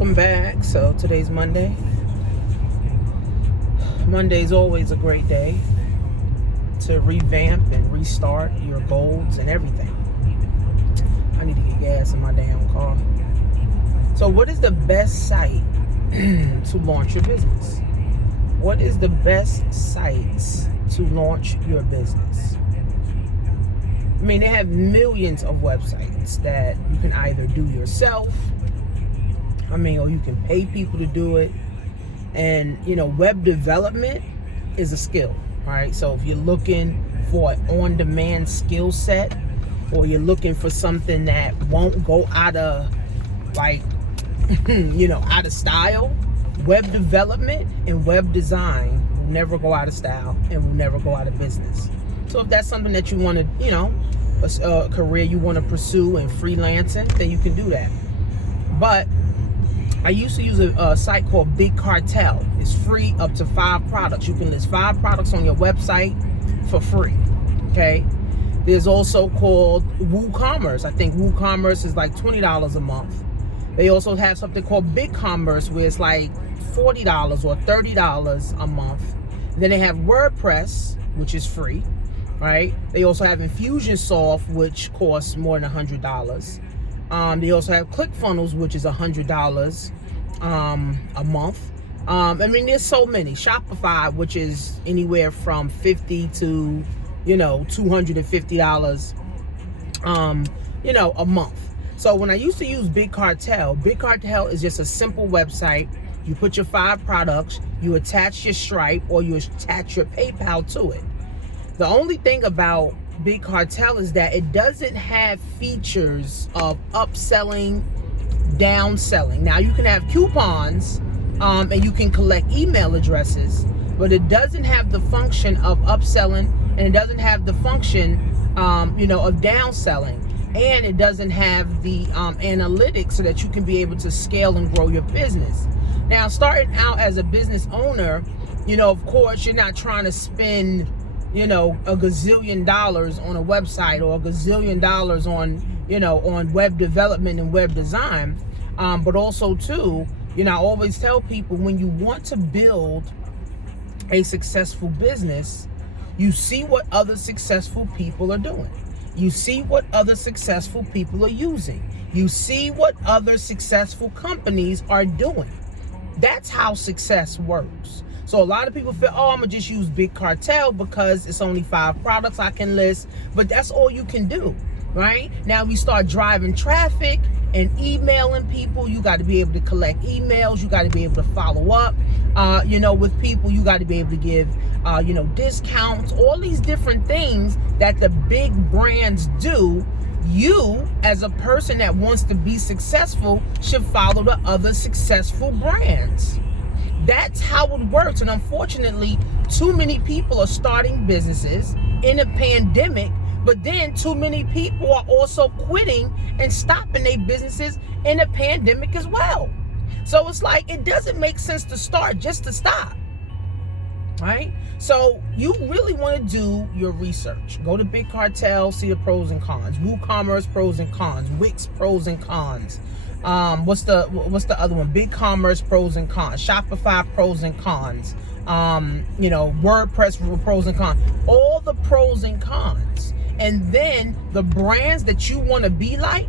Welcome back. So today's Monday. Monday is always a great day to revamp and restart your goals and everything. I need to get gas in my damn car. So what is the best site to launch your business? What is the best sites to launch your business? I mean, they have millions of websites that you can either do yourself, or you can pay people to do it. And, web development is a skill, right? So if you're looking for an on-demand skill set, or you're looking for something that won't go out of, out of style, web development and web design will never go out of style and will never go out of business. So if that's something that you want to, a career you want to pursue in freelancing, then you can do that. But I used to use a site called Big Cartel. It's free up to 5 products. You can list 5 products on your website for free. Okay. There's also called WooCommerce. I think WooCommerce is like $20 a month. They also have something called BigCommerce, where it's like $40 or $30 a month. Then they have WordPress, which is free, right? They also have Infusionsoft, which costs more than $100. They also have ClickFunnels, which is $100 a month. There's so many. Shopify, which is anywhere from $50 to $250 a month. So when I used to use Big Cartel is just a simple website. You put your 5 products, you attach your Stripe or you attach your PayPal to it. The only thing about Big Cartel is that it doesn't have features of upselling, downselling. Now you can have coupons and you can collect email addresses, but it doesn't have the function of upselling, and it doesn't have the function of downselling, and it doesn't have the analytics so that you can be able to scale and grow your business. Now, starting out as a business owner, of course you're not trying to spend a gazillion dollars on a website or a gazillion dollars on web development and web design. But also too, I always tell people, when you want to build a successful business, you see what other successful people are doing. You see what other successful people are using. You see what other successful companies are doing. That's how success works. So a lot of people feel, I'm going to just use Big Cartel because it's only 5 products I can list. But that's all you can do, right? Now we start driving traffic and emailing people. You got to be able to collect emails. You got to be able to follow up, with people. You got to be able to give, discounts, all these different things that the big brands do. You, as a person that wants to be successful, should follow the other successful brands. That's how it works. And unfortunately, too many people are starting businesses in a pandemic, but then too many people are also quitting and stopping their businesses in a pandemic as well. So it's like, it doesn't make sense to start just to stop, right? So you really want to do your research. Go to Big Cartel, see the pros and cons. WooCommerce, pros and cons. Wix, pros and cons. What's the other one? BigCommerce, pros and cons. Shopify, pros and cons. WordPress, pros and cons. All the pros and cons. And then the brands that you want to be like,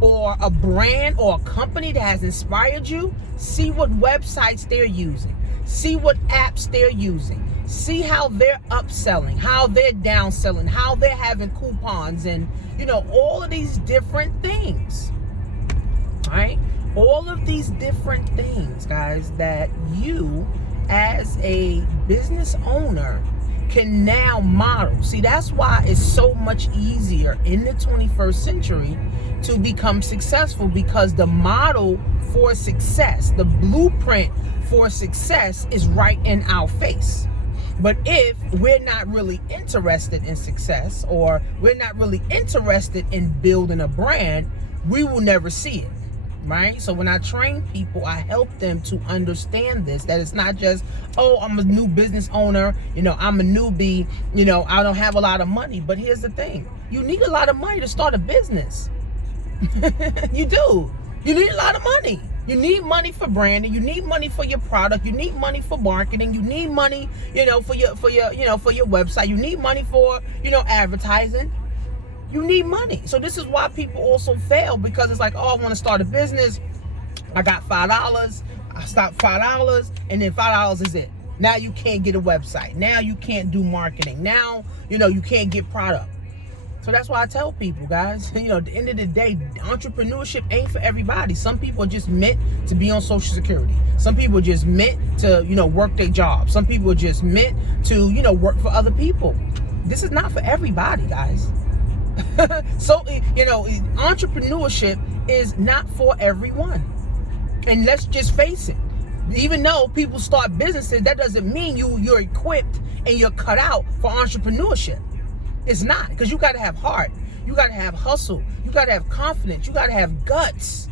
or a brand or a company that has inspired you, see what websites they're using. See what apps they're using. See how they're upselling, how they're downselling, how they're having coupons, and all of these different things. Right? All of these different things, guys, that you as a business owner can now model. See, that's why it's so much easier in the 21st century to become successful, because the model for success, the blueprint for success is right in our face. But if we're not really interested in success, or we're not really interested in building a brand, we will never see it. Right? So when I train people, I help them to understand this, that it's not just, I'm a new business owner, I'm a newbie, I don't have a lot of money. But here's the thing. You need a lot of money to start a business. You do. You need a lot of money. You need money for branding. You need money for your product. You need money for marketing. You need money, for your website. You need money for, advertising. You need money. So this is why people also fail, because it's like, oh, I want to start a business. I got $5. I stopped $5, and then $5 is it. Now you can't get a website. Now you can't do marketing. Now, you can't get product. So that's why I tell people, guys, at the end of the day, entrepreneurship ain't for everybody. Some people are just meant to be on Social Security. Some people are just meant to, work their job. Some people are just meant to, work for other people. This is not for everybody, guys. So, entrepreneurship is not for everyone. And let's just face it. Even though people start businesses, that doesn't mean you're equipped and you're cut out for entrepreneurship. It's not, because you got to have heart. You got to have hustle. You got to have confidence. You got to have guts,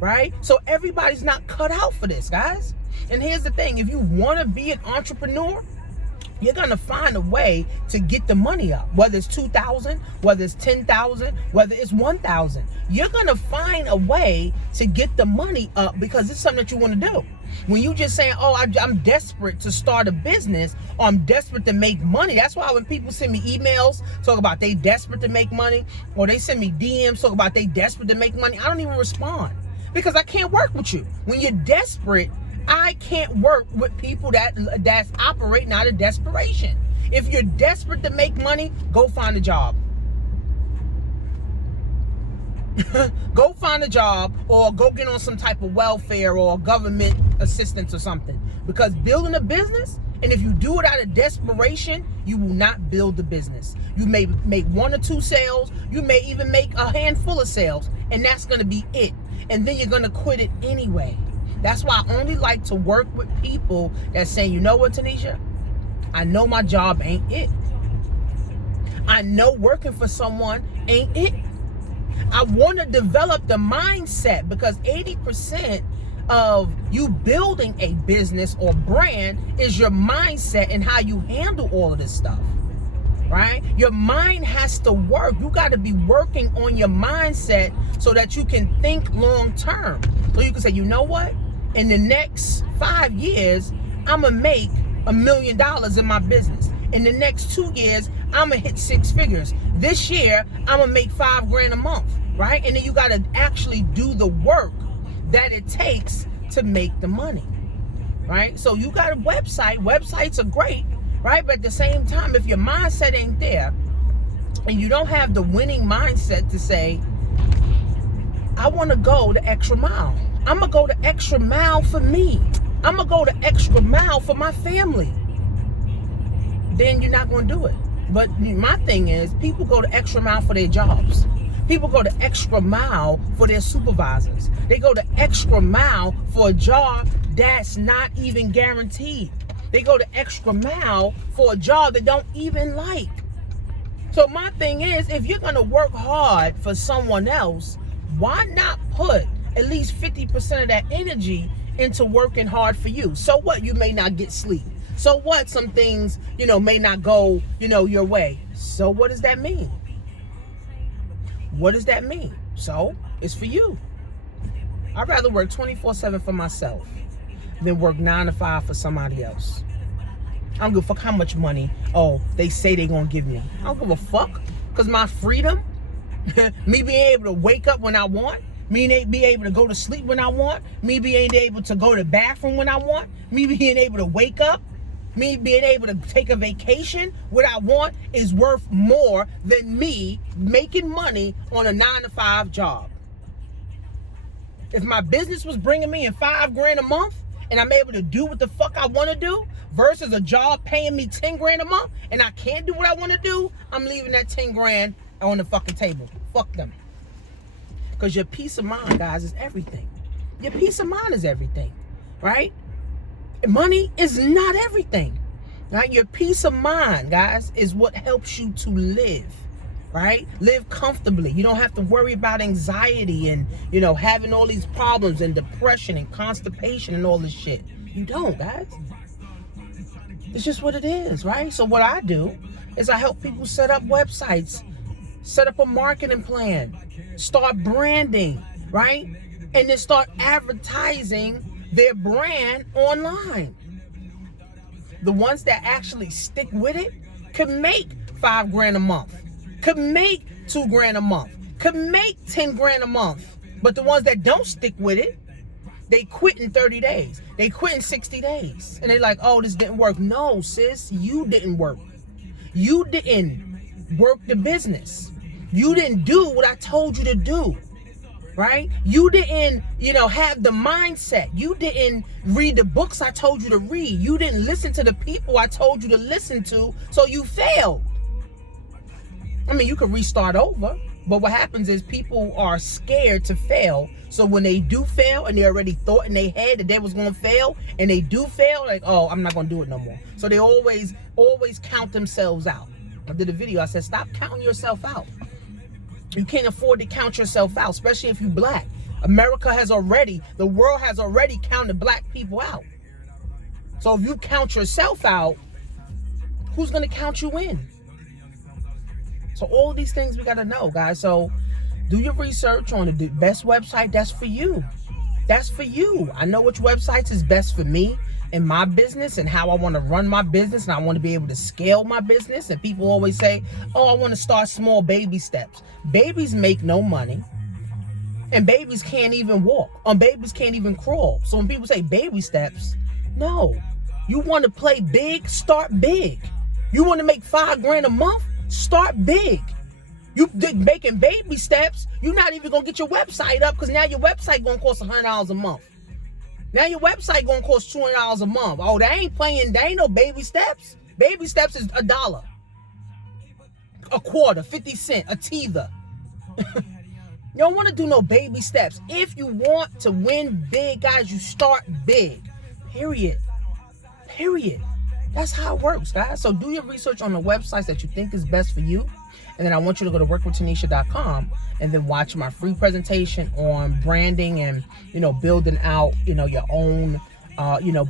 right? So everybody's not cut out for this, guys. And here's the thing. If you want to be an entrepreneur, you're going to find a way to get the money up, whether it's 2,000, whether it's 10,000, whether it's 1,000. You're going to find a way to get the money up because it's something that you want to do. When you just saying, oh, I'm desperate to start a business, or I'm desperate to make money. That's why when people send me emails, talk about they desperate to make money, or they send me DMs, talk about they desperate to make money, I don't even respond because I can't work with you. When you're desperate, I can't work with people that's operating out of desperation. If you're desperate to make money, go find a job. Go find a job, or go get on some type of welfare or government assistance or something. Because building a business, and if you do it out of desperation, you will not build the business. You may make 1 or 2 sales. You may even make a handful of sales, and that's going to be it. And then you're going to quit it anyway. That's why I only like to work with people that's saying, you know what, Tanisha? I know my job ain't it. I know working for someone ain't it. I want to develop the mindset, because 80% of you building a business or brand is your mindset and how you handle all of this stuff, right? Your mind has to work. You got to be working on your mindset so that you can think long term. So you can say, you know what? In the next 5 years, I'm going to make $1 million in my business. In the next 2 years, I'm going to hit 6 figures. This year, I'm going to make $5,000 a month, right? And then you got to actually do the work that it takes to make the money, right? So you got a website. Websites are great, right? But at the same time, if your mindset ain't there and you don't have the winning mindset to say, I want to go the extra mile. I'm going to go the extra mile for me. I'm going to go the extra mile for my family. Then you're not going to do it. But my thing is, people go the extra mile for their jobs. People go the extra mile for their supervisors. They go the extra mile for a job that's not even guaranteed. They go the extra mile for a job they don't even like. So my thing is, if you're going to work hard for someone else, why not put at least 50% of that energy into working hard for you? So what? You may not get sleep. So what? Some things, may not go, your way. So what does that mean? What does that mean? So it's for you. I'd rather work 24/7 for myself than work 9 to 5 for somebody else. I don't give a fuck how much money, they say they're going to give me. I don't give a fuck, because my freedom, me being able to wake up when I want, me being able to go to sleep when I want, me being able to go to the bathroom when I want, me being able to wake up, me being able to take a vacation when I want is worth more than me making money on a 9 to 5 job. If my business was bringing me in $5,000 a month and I'm able to do what the fuck I want to do versus a job paying me $10,000 a month and I can't do what I want to do, I'm leaving that $10,000 on the fucking table. Fuck them. Because your peace of mind, guys, is everything. Your peace of mind is everything, right? Money is not everything, right? Your peace of mind, guys, is what helps you to live, right? Live comfortably. You don't have to worry about anxiety and, having all these problems and depression and constipation and all this shit. You don't, guys. It's just what it is, right? So what I do is I help people set up websites, set up a marketing plan, start branding, right? and then start advertising their brand online. The ones that actually stick with it could make $5 grand a month, could make $2 grand a month, could make 10 grand a month. But the ones that don't stick with it, they quit in 30 days. They quit in 60 days. And they're like, oh, this didn't work. No, sis, you didn't work. You didn't work the business. You didn't do what I told you to do, right? You didn't, have the mindset. You didn't read the books I told you to read. You didn't listen to the people I told you to listen to, so you failed. I mean, you could restart over, but what happens is people are scared to fail. So when they do fail and they already thought in their head that they was going to fail and they do fail, like, oh, I'm not going to do it no more. So they always count themselves out. I did a video. I said, stop counting yourself out. You can't afford to count yourself out, especially if you're black. The world has already counted black people out. So if you count yourself out, who's going to count you in? So all these things we got to know, guys. So do your research on the best website that's for you. That's for you. I know which websites is best for me and my business and how I want to run my business, and I want to be able to scale my business. And people always say, oh, I want to start small, baby steps. Babies make no money, and babies can't even walk, babies can't even crawl. So when people say baby steps, no. You want to play big, start big. You want to make $5 grand a month? Start big. You making baby steps, you're not even going to get your website up, because now your website going to cost $100 a month. Now your website going to cost $200 a month. Oh, they ain't no baby steps. Baby steps is $1, a quarter, 50 cents, a teether. You don't want to do no baby steps. If you want to win big, guys, you start big. Period. That's how it works, guys. So do your research on the websites that you think is best for you. And then I want you to go to workwithtanisha.com and then watch my free presentation on branding and, building out, your own,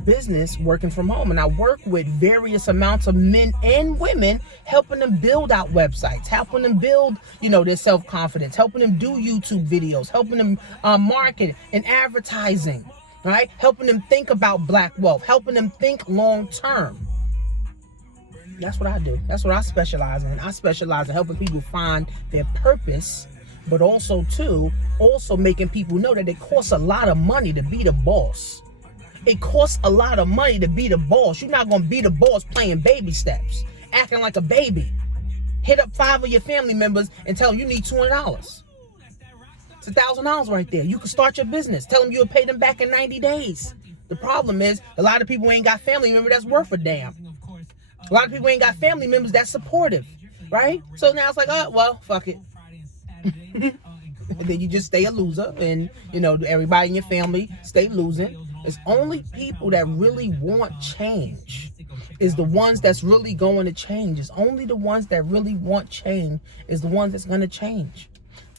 business working from home. And I work with various amounts of men and women, helping them build out websites, helping them build, their self-confidence, helping them do YouTube videos, helping them market and advertising, right? Helping them think about black wealth, helping them think long term. That's what I do. That's what I specialize in. I specialize in helping people find their purpose, but also making people know that it costs a lot of money to be the boss. It costs a lot of money to be the boss. You're not going to be the boss playing baby steps, acting like a baby. Hit up 5 of your family members and tell them you need $200. It's $1,000 right there. You can start your business. Tell them you'll pay them back in 90 days. The problem is a lot of people ain't got family members that's worth a damn. A lot of people ain't got family members that's supportive, right? So now it's like, oh, well, fuck it. And then you just stay a loser, and, everybody in your family stay losing. It's only people that really want change is the ones that's really going to change. It's only the ones that really want change is the ones that's going to change.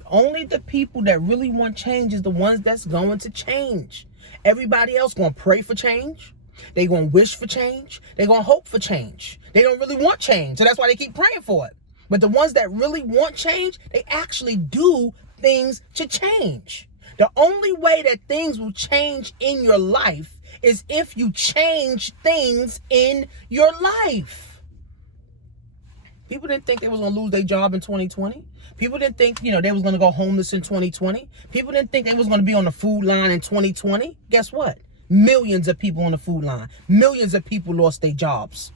Only the people that really want change is the ones that's going to change. Everybody else going to pray for change. They going to wish for change. They going to hope for change. They don't really want change. So that's why they keep praying for it. But the ones that really want change, they actually do things to change. The only way that things will change in your life is if you change things in your life. People didn't think they was going to lose their job in 2020. People didn't think, they was going to go homeless in 2020. People didn't think they was going to be on the food line in 2020. Guess what? Millions of people on the food line. Millions of people lost their jobs.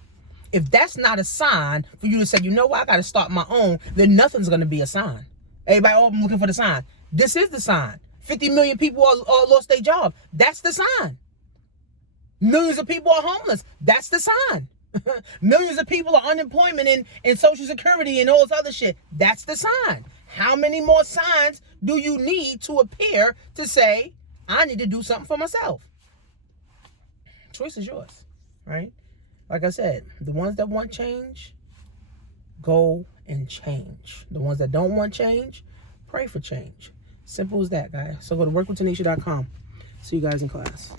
If that's not a sign for you to say, I got to start my own, then nothing's going to be a sign. Everybody, I'm looking for the sign. This is the sign. 50 million people are lost their job. That's the sign. Millions of people are homeless. That's the sign. Millions of people are unemployment and Social Security and all this other shit. That's the sign. How many more signs do you need to appear to say, I need to do something for myself? Choice is yours, right? Like I said, the ones that want change, go and change. The ones that don't want change, pray for change. Simple as that, guys. So go to workwithtanisha.com. See you guys in class.